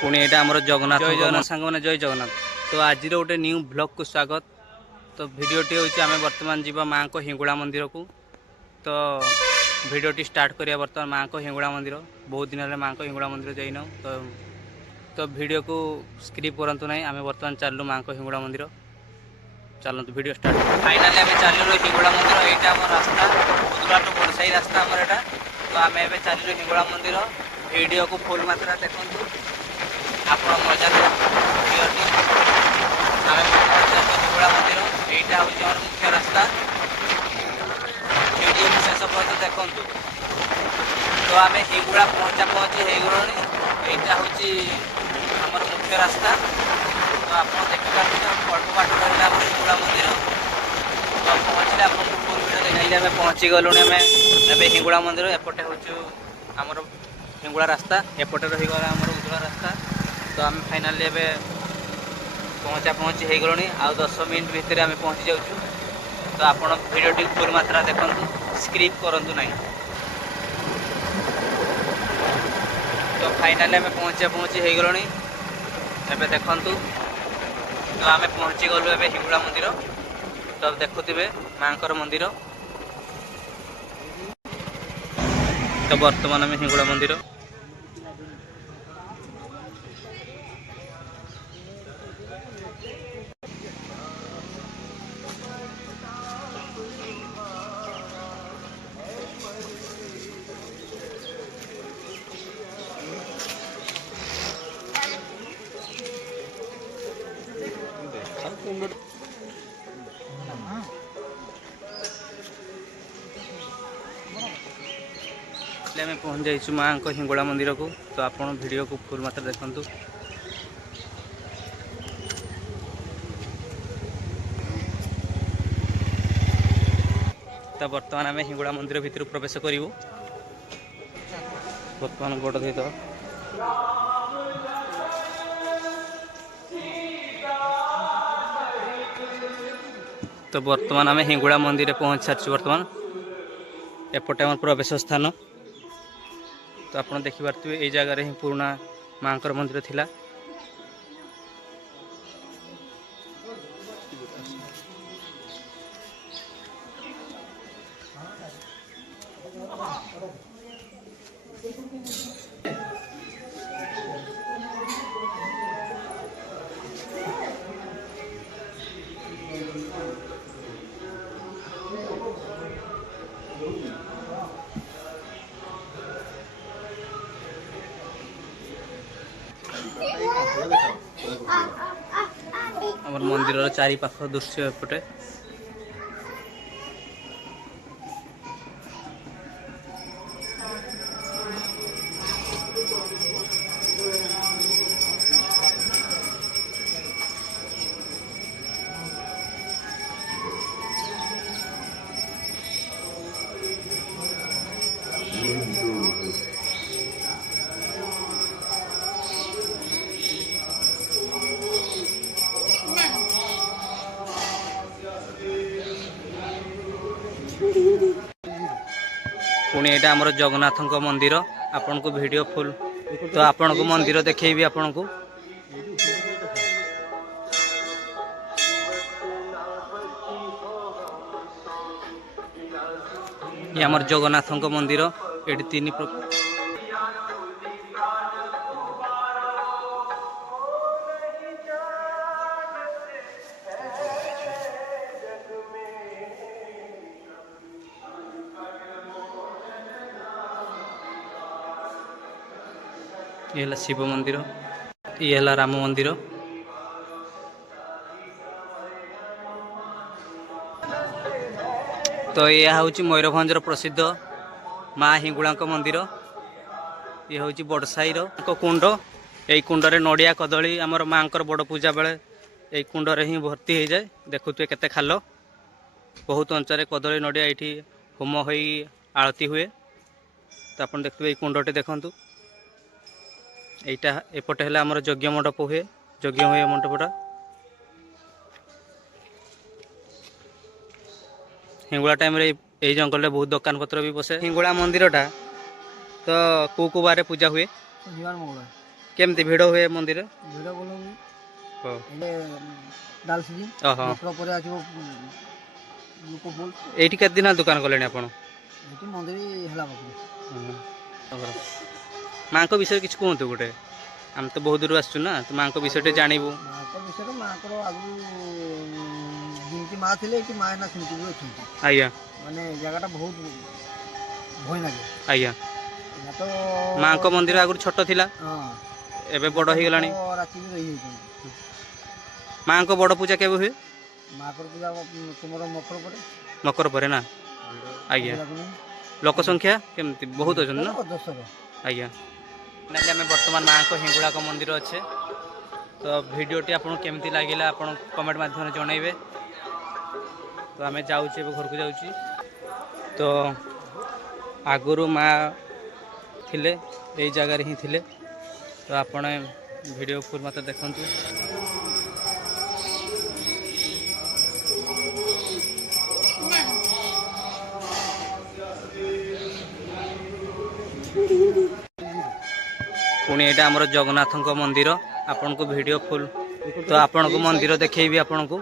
पुणी यहाँ आम जगन्नाथ जय जगन्नाथ सांग मैंने जय जगन्नाथ। तो आज गोटे न्यू ब्लॉग को स्वागत। तो भिडटी हूँ आम बर्तमान जीवा माँ को हिंगुड़ा मंदिर को। तो भिडटी स्टार्ट करिया बर्तमान माँ को हिंगुड़ा मंदिर। बहुत दिन माँ को हिंगुड़ा मंदिर जाइन। तो वीडियो को स्क्रिप करंतु नहीं। आम बर्तमान चलू माँ को हिंगुड़ा मंदिर। चलतु वीडियो स्टार्ट। फाइनाली आम चलू हिंगुड़ा मंदिर। यहाँ आम रास्ता बुधुरा टू बड़साई रास्ता आमर यहाँ। तो आम ए चलू हिंगुड़ा मंदिर। वीडियो को फुल मात्रा देखु आप मजा आम हिंगुड़ा मंदिर। यहाँ हूँ मुख्य रास्ता। वीडियो को शेष पर्यटन देखु। तो आम हिंगुड़ा पहुँची हो गलुँ। यहाँ हूँ आमर मुख्य रास्ता। तो आप देखिए अल्प बाट रहा हिंगुड़ा मंदिर। तो पहुँचले आपको फुल वीडियो देखिए। आम पहुँची गलुँ। आम हिंगुड़ा मंदिर एपटे हूँ आमर हिंगुड़ा रास्ता। एपटे रहीगला आमर उजला रास्ता। तो आम फाइनाली एबे पहुँची हो गलुँ। आउ 10 मिनट भितर आम पहुँची जाऊँ। तो आप वीडियो फुल मात्रा देखु स्क्रिप करूँ ना। तो फाइनाली आम पहुँची हो गलुँ। एबे देखु। तो आम पहुँची गलु एबे हिंगुड़ा मंदिर। तो देखुवे माँ मंदिर। तो बर्तमान आम हिंगुड़ा मंदिर। आम पहुँच जाइए माँ को हिंगुड़ा मंदिर को। तो आप वीडियो को फुल मात्रा देखु। तो बर्तमान आम हिंगुड़ा मंदिर भितर प्रवेश करूँ। बर्तमान गोड़ धोई तो बर्तमान आम हिंगुड़ा मंदिर पहुँच सारी। बर्तमान एपटे आम प्रवेश स्थान। तो आप देखिपे ये जगार ही पुराना माँ मंदिर थिला। आमर मंदिर चारि पाख दृश्य एपटे। पुणी यहाँ आमर जगन्नाथ मंदिर। आपण को वीडियो फुल। तो आपण को मंदिर देखेबी। आपण को ये आमर जगन्नाथ मंदिर। ये 3 ये है शिव मंदिर। ये है राम मंदिर। तो यह हूँ मयूरभंजर प्रसिद्ध माँ हिंगुड़ा मंदिर। ये हूँ बड़साई कुंड। यही कुंडे नड़िया कदली आमर माँ बड़ पूजा बेले यही कुंडे ही भर्ती हो जाए। देखुए केते खाल। बहुत अंचल कदली नड़िया ये होम हो आरती हुए। तो आप देखते कुंडटे देखु। यहाँ एपटे है आमर यज्ञ मंडप हुए। यज्ञ हुए मंडपटा हिंगुड़ा टाइम रे यही जंगल में बहुत दुकान पत्र भी बसे। हिंगुड़ा मंदिरटा तो को बारे पूजा हुए? केमती भिड़ हुए मंदिर ଭିଡ଼ ଭଲ ओ ହେଲେ ଡାଲ ସିଜିନ୍ ओहो ମକର ପରେ ଆସିବ ଲୋକ ବୋଲ एठी केते दिन दुकान कलेनी आपण ଏଠି ମନ୍ଦିର ହେଲା ପାଖରେ माँ को विषय किछ कहतु गोटे आम तो बहुत दूर आसु ना तो माँ को विषय टे जानबू ମାଆଙ୍କ ବିଷୟରେ ମାଆଙ୍କର ଆଗରୁ ଯେମିତି ମା ଥିଲେ ଏଠି ମା ନା ସେମିତି ବି ଅଛନ୍ତି आज्ञा ମାନେ ଜାଗାଟା ବହୁତ ଭୟ ଲାଗେ आज्ञा ଏଇନା ତ माँ को मंदिर आगु छोट थिला ହଁ एबे बड़ हो गलानी ରାତି ବି ରହିଯାଇଛନ୍ତି माँ को बड़ पूजा केबे हुए ମାଆଙ୍କର ପୂଜା ତୁମର मकर परे ना आज्ञा लोक संख्या केमती बहुत अछन ना ଦଶର आज्ञा नाले आम बर्तमान माँ को हिंगुड़ा को मंदिर अच्छे तो भिडियोटी आपको केमती लगिला आप कमेंट माध्यम जनइबे तो आम जाऊे घर को जाऊँ तो आगुरु माँ थिले यही जगार ही थिले तो आपण वीडियो पूर्ण मत देखु पुणी यहाँ आमर जगन्नाथ मंदिर आपन को वीडियो फुल तो आपन को मंदिर देखेबी आपन को